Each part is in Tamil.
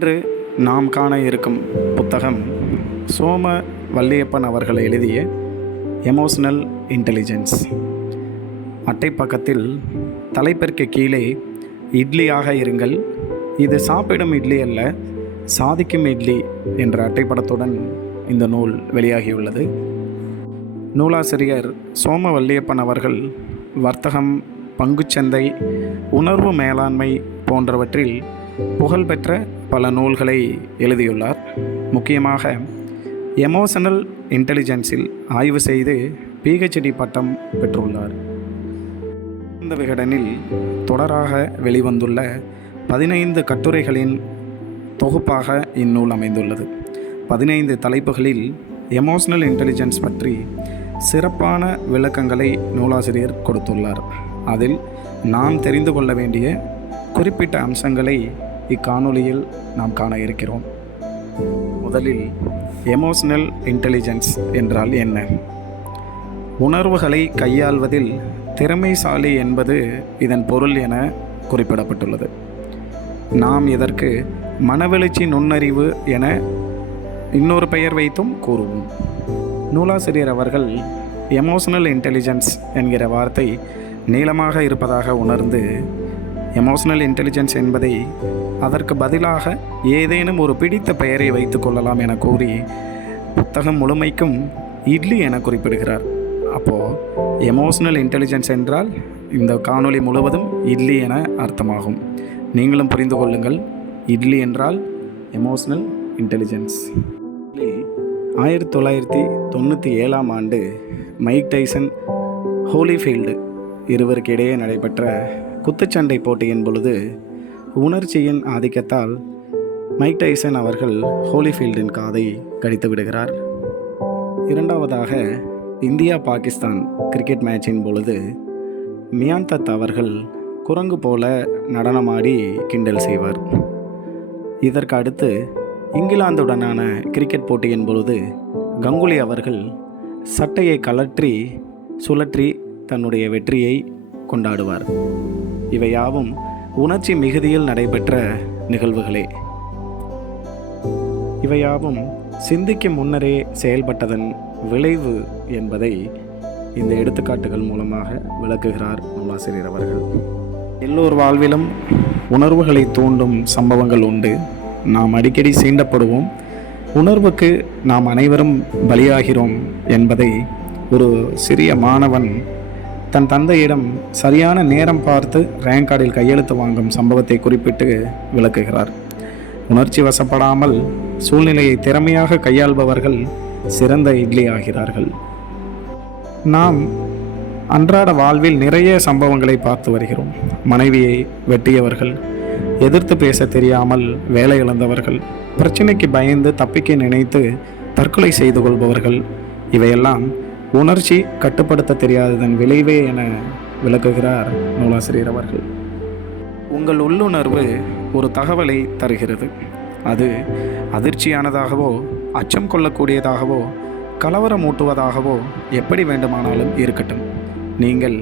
இன்று நாம் காண இருக்கும் புத்தகம் சோம வல்லியப்பன் அவர்கள் எழுதிய எமோஷனல் இன்டெலிஜென்ஸ். அட்டைப்பக்கத்தில் தலைப்பிற்கு கீழே இட்லியாக இருங்கள், இது சாப்பிடும் இட்லி அல்ல, சாதிக்கும் இட்லி என்ற அட்டைப்படத்துடன் இந்த நூல் வெளியாகியுள்ளது. நூலாசிரியர் சோம வல்லியப்பன் அவர்கள் வர்த்தகம், பங்குச்சந்தை, உணர்வு மேலாண்மை போன்றவற்றில் புகழ்பெற்ற பல நூல்களை எழுதியுள்ளார். முக்கியமாக எமோஷனல் இன்டெலிஜென்ஸில் ஆய்வு செய்து PhD பட்டம் பெற்றுள்ளார். இந்த விகடனில் தொடராக வெளிவந்துள்ள 15 கட்டுரைகளின் தொகுப்பாக இந்நூல் அமைந்துள்ளது. 15 தலைப்புகளில் எமோஷனல் இன்டெலிஜென்ஸ் பற்றி சிறப்பான விளக்கங்களை நூலாசிரியர் கொடுத்துள்ளார். அதில் நாம் தெரிந்து கொள்ள வேண்டிய குறிப்பிட்ட அம்சங்களை இக்காணொளியில் நாம் காண இருக்கிறோம். முதலில் எமோஷனல் இன்டெலிஜென்ஸ் என்றால் என்ன? உணர்வுகளை கையாள்வதில் திறமைசாலி என்பது இதன் பொருள் என குறிப்பிடப்பட்டுள்ளது. நாம் இதற்கு மனவெழுச்சி நுண்ணறிவு என இன்னொரு பெயர் வைத்தும் கூறுவோம். நூலாசிரியர் அவர்கள் எமோஷனல் இன்டெலிஜென்ஸ் என்கிற வார்த்தை நீளமாக இருப்பதாக உணர்ந்து எமோஷனல் இன்டெலிஜென்ஸ் என்பதை அதற்கு பதிலாக ஏதேனும் ஒரு பிடித்த பெயரை வைத்து கொள்ளலாம் என கூறி புத்தகம் முழுமைக்கும் இட்லி என குறிப்பிடுகிறார். அப்போது எமோஷனல் இன்டெலிஜென்ஸ் என்றால் இந்த காணொளி முழுவதும் இட்லி என அர்த்தமாகும். நீங்களும் புரிந்து கொள்ளுங்கள், இட்லி என்றால் எமோஷனல் இன்டெலிஜென்ஸ். 1997 ஆண்டு மைக் டைசன், ஹோலிஃபீல்டு இருவருக்கு இடையே நடைபெற்ற குத்துச்சண்டை போட்டியின் பொழுது உணர்ச்சியின் ஆதிக்கத்தால் மைக் டைசன் அவர்கள் ஹோலிஃபீல்டின் காதை கடித்து விடுகிறார். இரண்டாவதாக இந்தியா பாகிஸ்தான் கிரிக்கெட் மேட்சின் பொழுது மியான் தத் அவர்கள் குரங்கு போல நடனமாடி கிண்டல் செய்வார். இதற்கு அடுத்து இங்கிலாந்துடனான கிரிக்கெட் போட்டியின் பொழுது கங்குலி அவர்கள் சட்டையை கழற்றி சுழற்றி தன்னுடைய வெற்றியை கொண்டாடுவார். இவையாவும் உணர்ச்சி மிகுதியில் நடைபெற்ற நிகழ்வுகளே. இவையாவும் சிந்திக்கும் முன்னரே செயல்பட்டதன் விளைவு என்பதை இந்த எடுத்துக்காட்டுகள் மூலமாக விளக்குகிறார் நூலாசிரியர் அவர்கள். எல்லோர் வாழ்விலும் உணர்வுகளை தூண்டும் சம்பவங்கள் உண்டு. நாம் அடிக்கடி சீண்டப்படுவோம். உணர்வுக்கு நாம் அனைவரும் பலியாகிறோம் என்பதை ஒரு சிறிய மாணவன் தன் தந்தையிடம் சரியான நேரம் பார்த்து ரேங்க் கார்டில் கையெழுத்து வாங்கும் சம்பவத்தை குறிப்பிட்டு விளக்குகிறார். உணர்ச்சி வசப்படாமல் சூழ்நிலையை திறமையாக கையாள்பவர்கள் சிறந்த இட்லி ஆகிறார்கள். நாம் அன்றாட வாழ்வில் நிறைய சம்பவங்களை பார்த்து வருகிறோம். மனைவியை வெட்டியவர்கள், எதிர்த்து பேச தெரியாமல் வேலை இழந்தவர்கள், பிரச்சனைக்கு பயந்து தப்பிக்க நினைத்து தற்கொலை செய்து கொள்பவர்கள், இவையெல்லாம் உணர்ச்சி கட்டுப்படுத்த தெரியாததன் விளைவே என விளக்குகிறார் நூலாசிரியர் அவர்கள். உங்கள் உள்ளுணர்வு ஒரு தகவலை தருகிறது. அது அதிர்ச்சியானதாகவோ, அச்சம் கொள்ளக்கூடியதாகவோ, கலவரமூட்டுவதாகவோ எப்படி வேண்டுமானாலும் இருக்கட்டும். நீங்கள்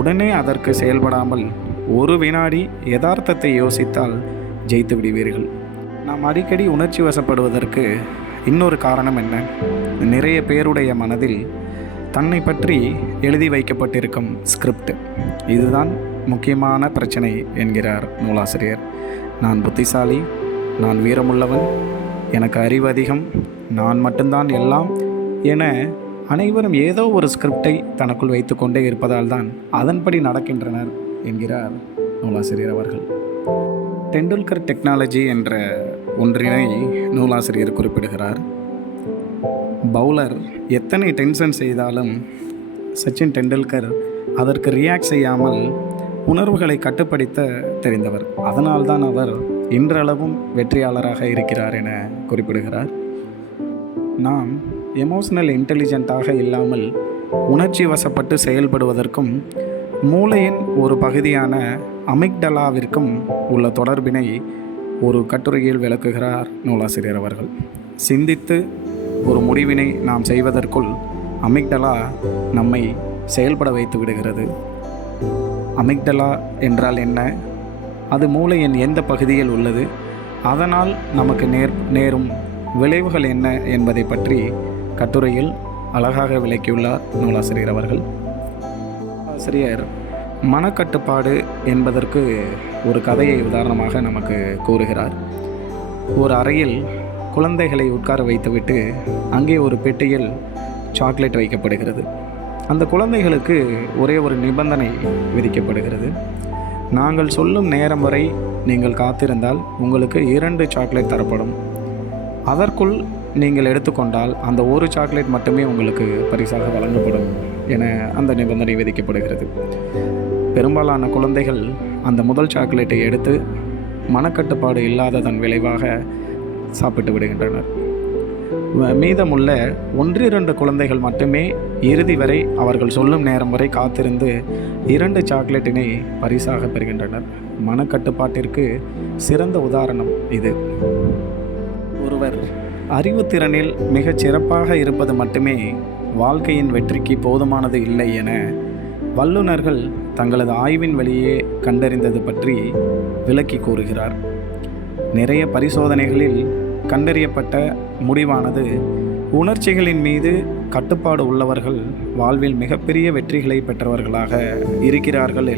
உடனே அதற்கு செயல்படாமல் ஒரு வினாடி யதார்த்தத்தை யோசித்தால் ஜெயித்து விடுவீர்கள். நாம் அடிக்கடி உணர்ச்சி வசப்படுவதற்கு இன்னொரு காரணம் என்ன? நிறைய பேருடைய மனதில் தன்னை பற்றி எழுதி வைக்கப்பட்டிருக்கும் ஸ்கிரிப்ட். இதுதான் முக்கியமான பிரச்சனை என்கிறார் நூலாசிரியர். நான் புத்திசாலி, நான் வீரமுள்ளவன், எனக்கு அறிவு அதிகம், நான் மட்டும்தான் எல்லாம் என அனைவரும் ஏதோ ஒரு ஸ்கிரிப்டை தனக்குள் வைத்து கொண்டே இருப்பதால் தான் அதன்படி நடக்கின்றனர் என்கிறார் நூலாசிரியர் அவர்கள். டெண்டுல்கர் டெக்னாலஜி என்ற ஒன்றினை நூலாசிரியர் குறிப்பிடுகிறார். பவுலர் எத்தனை டென்ஷன் செய்தாலும் சச்சின் டெண்டுல்கர் அதற்கு ரியாக்ட் செய்யாமல் உணர்வுகளை கட்டுப்படுத்த தெரிந்தவர். அதனால்தான் அவர் இன்றளவும் வெற்றியாளராக இருக்கிறார் என குறிப்பிடுகிறார். நாம் எமோஷனல் இன்டெலிஜென்ட்டாக இல்லாமல் உணர்ச்சி வசப்பட்டு செயல்படுவதற்கும் மூளையின் ஒரு பகுதியான அமிக்டலாவிற்கும் உள்ள தொடர்பினை ஒரு கட்டுரையில் விளக்குகிறார் நூலாசிரியர் அவர்கள். சிந்தித்து ஒரு முடிவினை நாம் செய்வதற்குள் அமிக்டலா நம்மை செயல்பட வைத்து விடுகிறது. அமிக்டலா என்றால் என்ன? அது மூளையின் எந்த பகுதியில் உள்ளது? அதனால் நமக்கு நேரும் விளைவுகள் என்ன என்பதை பற்றி கட்டுரையில் அழகாக விளக்கியுள்ளார் நூலாசிரியர் அவர்கள். ஆசிரியர் மனக்கட்டுப்பாடு என்பதற்கு ஒரு கதையை உதாரணமாக நமக்கு கூறுகிறார். ஒரு அறையில் குழந்தைகளை உட்கார வைத்துவிட்டு அங்கே ஒரு பெட்டியில் சாக்லேட் வைக்கப்படுகிறது. அந்த குழந்தைகளுக்கு ஒரே ஒரு நிபந்தனை விதிக்கப்படுகிறது. நாங்கள் சொல்லும் நேரம் வரை நீங்கள் காத்திருந்தால் உங்களுக்கு 2 சாக்லேட் தரப்படும். அதற்குள் நீங்கள் எடுத்துக்கொண்டால் அந்த ஒரு சாக்லேட் மட்டுமே உங்களுக்கு பரிசாக வழங்கப்படும் என அந்த நிபந்தனை விதிக்கப்படுகிறது. பெரும்பாலான குழந்தைகள் அந்த முதல் சாக்லேட்டை எடுத்து மனக்கட்டுப்பாடு இல்லாததன் விளைவாக சாப்பிட்டு விடுகின்றனர். மீதமுள்ள 1-2 குழந்தைகள் மட்டுமே இறுதி வரை அவர்கள் சொல்லும் நேரம் வரை காத்திருந்து 2 சாக்லேட்டினை பரிசாக பெறுகின்றனர். மனக்கட்டுப்பாட்டிற்கு சிறந்த உதாரணம் இது. ஒருவர் அறிவுத்திறனில் மிகச் சிறப்பாக இருப்பது மட்டுமே வாழ்க்கையின் வெற்றிக்கு போதுமானது இல்லை என வல்லுநர்கள் தங்களது ஆய்வின் வழியே கண்டறிந்தது பற்றி விளக்கி கூறுகிறார். நிறைய பரிசோதனைகளில் கண்டறியப்பட்ட முடிவானது உணர்ச்சிகளின் மீது கட்டுப்பாடு உள்ளவர்கள் வாழ்வில் மிகப்பெரிய வெற்றிகளை பெற்றவர்களாக இருக்கிறார்கள்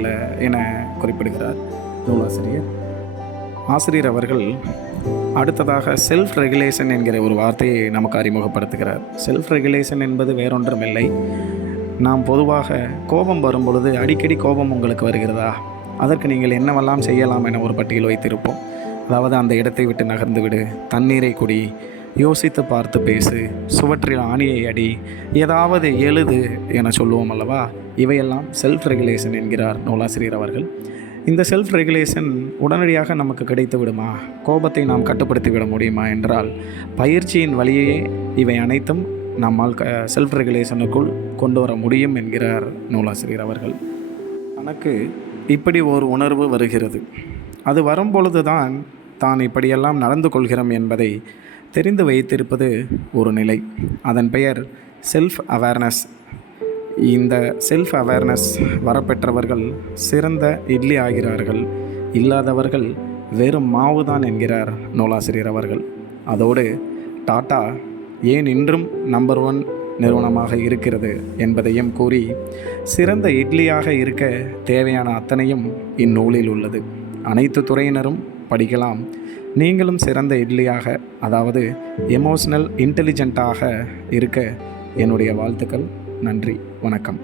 என குறிப்பிடுகிறார் நூலாசிரியர். ஆசிரியர் அவர்கள் அடுத்ததாக செல்ஃப் ரெகுலேஷன் என்கிற ஒரு வார்த்தையை நமக்கு அறிமுகப்படுத்துகிறார். செல்ஃப் ரெகுலேஷன் என்பது வேறொன்றுமில்லை. நாம் பொதுவாக கோபம் வரும் பொழுது அடிக்கடி கோபம் உங்களுக்கு வருகிறதா, அதற்கு நீங்கள் என்னவெல்லாம் செய்யலாம் என ஒரு பட்டியல் வைத்திருப்போம். அதாவது அந்த இடத்தை விட்டு நகர்ந்து விடு, தண்ணீரை குடி, யோசித்து பார்த்து பேசு, சுவற்றில் ஆணியை அடி, ஏதாவது எழுது என சொல்லுவோம் அல்லவா. இவையெல்லாம் செல்ஃப் ரெகுலேஷன் என்கிறார் நூலாசிரியர் அவர்கள். இந்த செல்ஃப் ரெகுலேஷன் உடனடியாக நமக்கு கிடைத்து விடுமா, கோபத்தை நாம் கட்டுப்படுத்தி விட முடியுமா என்றால் பயிற்சியின் வழியே இவை அனைத்தும் நம்மால் செல்ஃப் ரெகுலேஷனுக்குள் கொண்டு வர முடியும் என்கிறார் நூலாசிரியர் அவர்கள். தனக்கு இப்படி ஒரு உணர்வு வருகிறது, அது வரும்பொழுது தான் இப்படியெல்லாம் நடந்து கொள்கிறோம் என்பதை தெரிந்து வைத்திருப்பது ஒரு நிலை. அதன் பெயர் செல்ஃப் அவேர்னஸ். இந்த செல்ஃப் அவேர்னஸ் வரப்பெற்றவர்கள் சிறந்த இட்லி ஆகிறார்கள், இல்லாதவர்கள் வெறும் மாவு தான் என்கிறார் நூலாசிரியர் அவர்கள். அதோடு டாடா ஏன் இன்றும் நம்பர் 1 நிறுவனமாக இருக்கிறது என்பதையும் கூறி சிறந்த இட்லியாக இருக்க தேவையான அத்தனையும் இந்நூலில் உள்ளது. அனைத்து துறையினரும் படிக்கலாம். நீங்களும் சிறந்த இட்லியாக, அதாவது எமோஷனல் இன்டெலிஜென்ட்டாக இருக்க என்னுடைய வாழ்த்துக்கள். நன்றி, வணக்கம்.